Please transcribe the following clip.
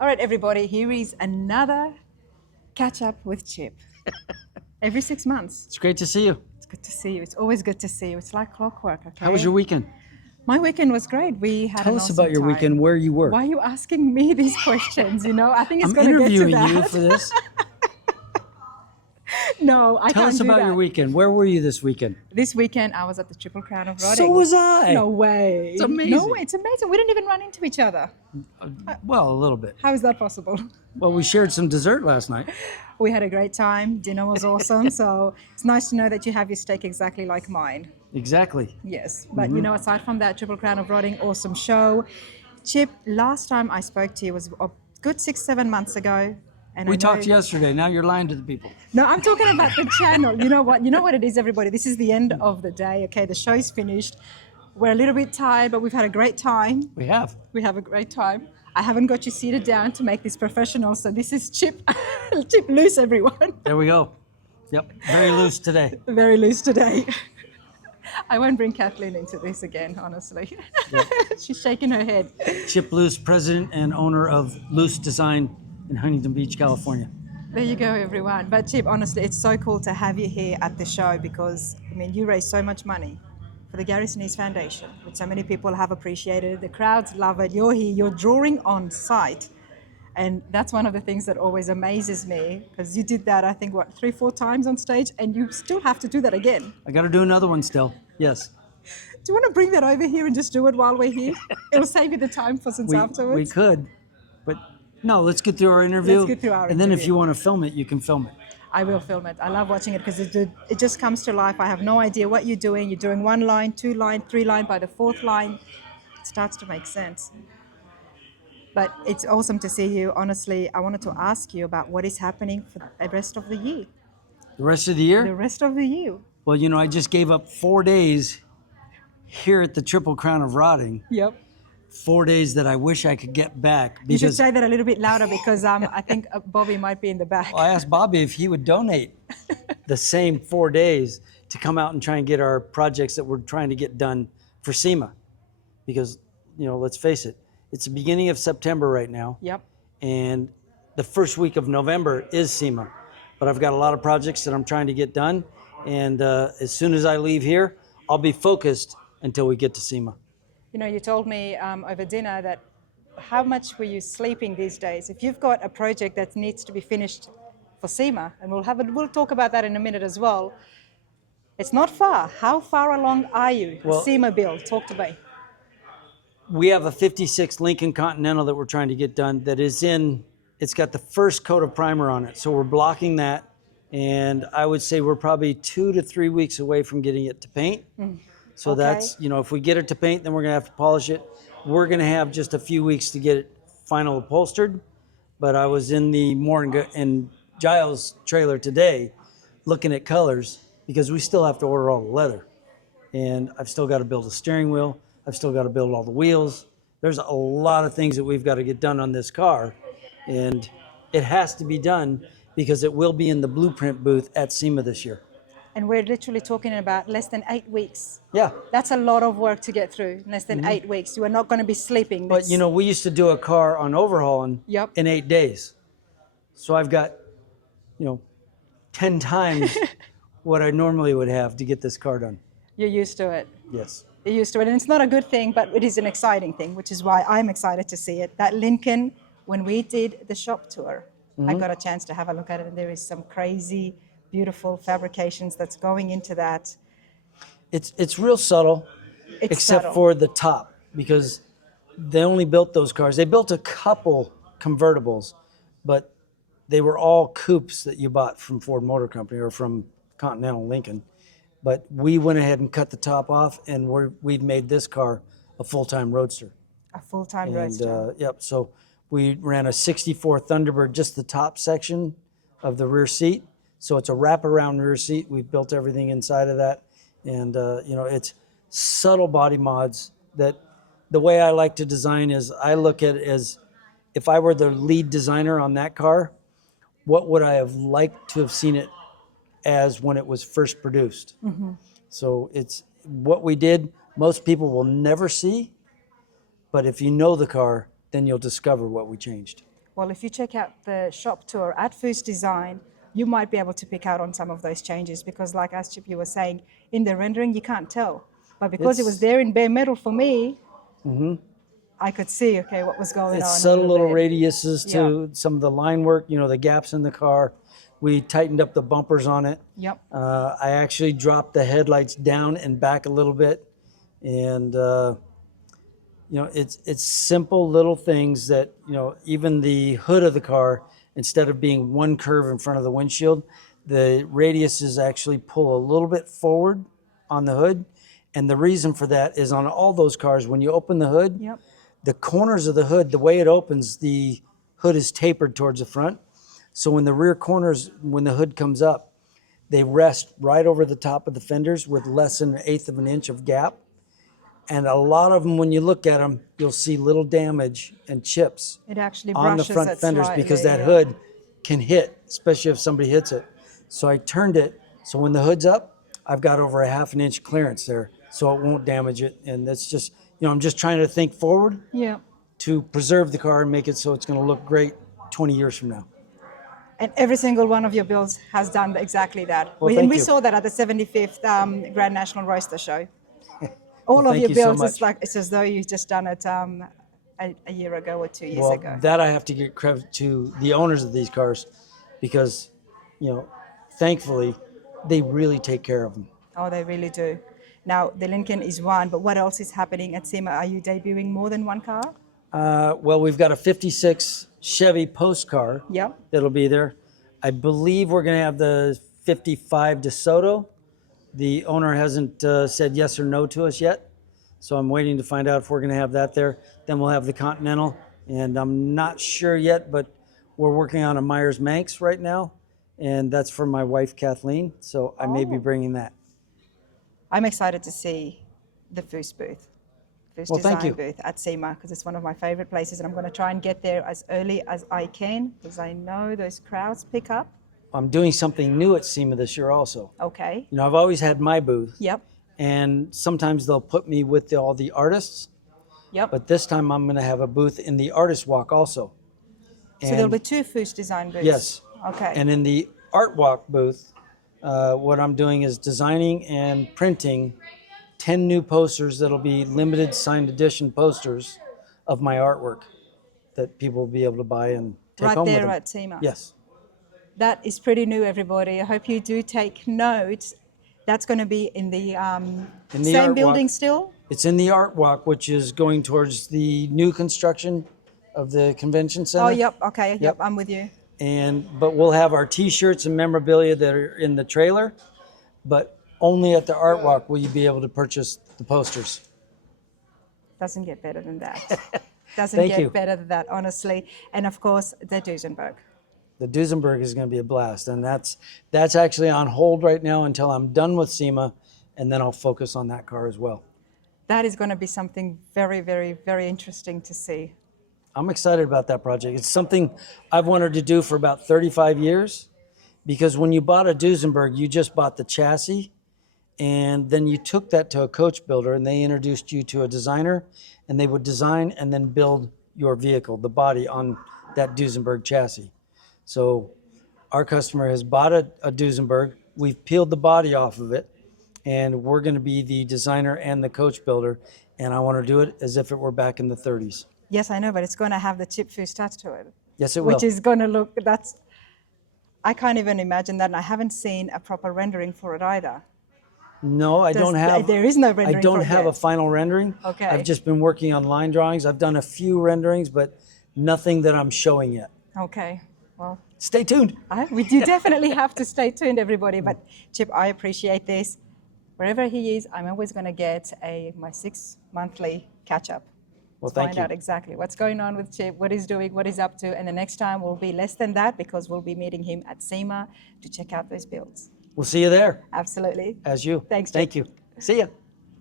All right, everybody, here is another catch up with Chip. Every 6 months. It's great to see you. It's good to see you. It's always good to see you. It's like clockwork, okay? How was your weekend? My weekend was great. We had Tell an us awesome about your time. weekend, where you were. Why are you asking me these questions? You know, I think it's I'm going to get to interviewing that. you for this. No, I Tell can't us do about that. your weekend. Where were you this weekend? This weekend, I was at the Triple Crown of Rodding. So was I. No way. It's amazing. No way. It's amazing. We didn't even run into each other. Well, a little bit. How is that possible? Well, we shared some dessert last night. We had a great time. Dinner was awesome. So it's nice to know that you have your steak exactly like mine. Exactly. Yes. But you know, aside from that, Triple Crown of Rodding, awesome show. Chip, last time I spoke to you was a good 6-7 months ago. And We I know- talked yesterday. Now you're lying to the people. No, I'm talking about the channel. You know what? You know what it is, everybody. This is the end of the day. Okay, the show is finished. We're a little bit tired, but we've had a great time. We have. We have a great time. I haven't got you seated down to make this professional, so this is Chip. Chip loose, everyone. There we go. Yep. Very loose today. Very loose today. I won't bring Kathleen into this again, honestly. She's shaking her head. Chip Loose, president and owner of Foose Design in Huntington Beach, California. There you go, everyone. But Chip, honestly, it's so cool to have you here at the show because, I mean, you raise so much money for the Gary Sinise Foundation, which so many people have appreciated. The crowds love it. You're here, you're drawing on site. And that's one of the things that always amazes me because you did that, I think, 3-4 times on stage, and you still have to do that again. I got to do another one still. Yes. Do you want to bring that over here and just do it while we're here? It'll save you the time for since afterwards. We could, but no, let's get through our interview. Let's get through our And then if interview. you want to film it, you can film it. I will film it. I love watching it because it just comes to life. I have no idea what you're doing. You're doing 1 line, 2 line, 3 line. By the 4th line, it starts to make sense. But it's awesome to see you. Honestly, I wanted to ask you about what is happening for the rest of the year. The rest of the year? The rest of the year. Well, you know, I just gave up 4 days here at the Triple Crown of Rodding. Yep. 4 days that I wish I could get back. You should Because say that a little bit louder because I think Bobby might be in the back. I asked Bobby if he would donate the same 4 days to come out and try and get our projects that we're trying to get done for Sema. Because, you know, let's face it, it's the beginning of September right now. Yep. And the first week of November is SEMA. But I've got a lot of projects that I'm trying to get done. And as soon as I leave here, I'll be focused until we get to SEMA. You know, you told me over dinner that how much were you sleeping these days? If you've got a project that needs to be finished for SEMA, and we'll talk about that in a minute as well. It's not far. How far along are you? Well- SEMA build, talk to me. We have a 56 Lincoln Continental that we're trying to get done that is it's got the first coat of primer on it. So we're blocking that. And I would say we're probably 2 to 3 weeks away from getting it to paint. So Okay. that's, you know, if we get it to paint, then we're going to have to polish it. We're going to have just a few weeks to get it final upholstered. But I was in the Morgan and Giles trailer today looking at colors because we still have to order all the leather. And I've still got to build a steering wheel. I've still got to build all the wheels. There's a lot of things that we've got to get done on this car. And it has to be done because it will be in the blueprint booth at SEMA this year. And we're literally talking about less than 8 weeks. Yeah. That's a lot of work to get through, less than 8 weeks. You are not going to be sleeping. But, you know, we used to do a car on Overhaulin Yep. in 8 days. So I've got, 10 times what I normally would have to get this car done. You're used to it. Yes. You're used to it. And it's not a good thing, but it is an exciting thing, which is why I'm excited to see it. That Lincoln, when we did the shop tour, I got a chance to have a look at it, and there is some crazy, beautiful fabrications that's going into that. It's real subtle, It's except subtle. for the top, because they only built those cars. They built a couple convertibles, but they were all coupes that you bought from Ford Motor Company or from Continental Lincoln. But we went ahead and cut the top off, and we'd made this car a full-time roadster. A full-time And roadster. so we ran a 64 Thunderbird, just the top section of the rear seat. So it's a wraparound rear seat. We've built everything inside of that. And, it's subtle body mods that the way I like to design is I look at it as if I were the lead designer on that car, what would I have liked to have seen it as when it was first produced? So it's what we did, most people will never see, but if you know the car, then you'll discover what we changed. Well, if you check out the shop tour at Foose Design, you might be able to pick out on some of those changes because, like as Chip, you were saying, in the rendering, you can't tell. But because it was there in bare metal for me, I could see, okay, what was going on. It's subtle little bit. radiuses to some of the line work, you know, the gaps in the car. We tightened up the bumpers on it. Yep. I actually dropped the headlights down and back a little bit. And, you know, it's simple little things that, you know, even the hood of the car, instead of being one curve in front of the windshield, the radiuses actually pull a little bit forward on the hood. And the reason for that is on all those cars, when you open the hood, Yep. the corners of the hood, the way it opens, the hood is tapered towards the front. So when the rear corners, when the hood comes up, they rest right over the top of the fenders with less than 1/8 of an inch of gap. And a lot of them, when you look at them, you'll see little damage and chips It actually on the brushes front it fenders slightly, because that yeah. hood can hit, especially if somebody hits it. So I turned it, so when the hood's up, I've got over 1/2 an inch clearance there, so it won't damage it. And that's just, you know, I'm just trying to think forward Yeah. to preserve the car and make it so it's going to look great 20 years from now. And every single one of your builds has done exactly that. Well, and thank we you. saw that at the 75th Grand National Roaster Show. All Well, of thank your you so builds, much. it's as though you've just done it a year ago or 2 years Well, ago. that I have to give credit to the owners of these cars because, you know, thankfully, they really take care of them. Oh, they really do. Now, the Lincoln is one, but what else is happening at Sema? Are you debuting more than one car? Well, we've got a 56 Chevy Post car Yep. that'll be there. I believe we're going to have the 55 DeSoto. The owner hasn't said yes or no to us yet, so I'm waiting to find out if we're going to have that there. Then we'll have the Continental, and I'm not sure yet, but we're working on a Myers Manx right now, and that's for my wife Kathleen, so I may be bringing that. I'm excited to see the Foose booth, Foose Well, thank Design you. booth at Sema, because it's one of my favorite places, and I'm going to try and get there as early as I can, because I know those crowds pick up. I'm doing something new at SEMA this year also. Okay. You know, I've always had my booth, Yep. and sometimes they'll put me with all the artists, Yep. but this time I'm going to have a booth in the artist walk also. So there'll be 2 Foose Design booths. Yes. Okay. And in the art walk booth, what I'm doing is designing and printing 10 new posters that'll be limited signed edition posters of my artwork that people will be able to buy and take right home with there them. at Sema. Yes. That is pretty new, everybody. I hope you do take notes. That's going to be in the the same art building walk. still? It's in the art walk, which is going towards the new construction of the convention center. Oh, yep. Okay. Yep. I'm with you. But we'll have our T-shirts and memorabilia that are in the trailer, but only at the art walk will you be able to purchase the posters. Doesn't get better than that. Doesn't Thank get you. better than that, honestly. And of course, the Duesenberg. The Duesenberg is going to be a blast, and that's actually on hold right now until I'm done with SEMA, and then I'll focus on that car as well. That is going to be something very, very, very interesting to see. I'm excited about that project. It's something I've wanted to do for about 35 years, because when you bought a Duesenberg, you just bought the chassis, and then you took that to a coach builder, and they introduced you to a designer, and they would design and then build your vehicle, the body on that Duesenberg chassis. So our customer has bought a Duesenberg. We've peeled the body off of it, and we're going to be the designer and the coach builder, and I want to do it as if it were back in the 30s. Yes, I know, but it's going to have the Chip Foose touch to it. Yes, it will. Which is going to look, I can't even imagine that, and I haven't seen a proper rendering for it either. No, I don't have. There is no rendering I don't for it have a yet. final rendering. Okay. I've just been working on line drawings. I've done a few renderings, but nothing that I'm showing yet. Okay, well, Stay tuned. we do definitely have to stay tuned, everybody. But Chip, I appreciate this. Wherever he is, I'm always going to get my 6-monthly catch-up. Well, to thank find you. out exactly what's going on with Chip, what he's doing, what he's up to, and the next time will be less than that because we'll be meeting him at SEMA to check out those builds. We'll see you there. Absolutely. As you. Thanks, Chip. Thank you. See ya.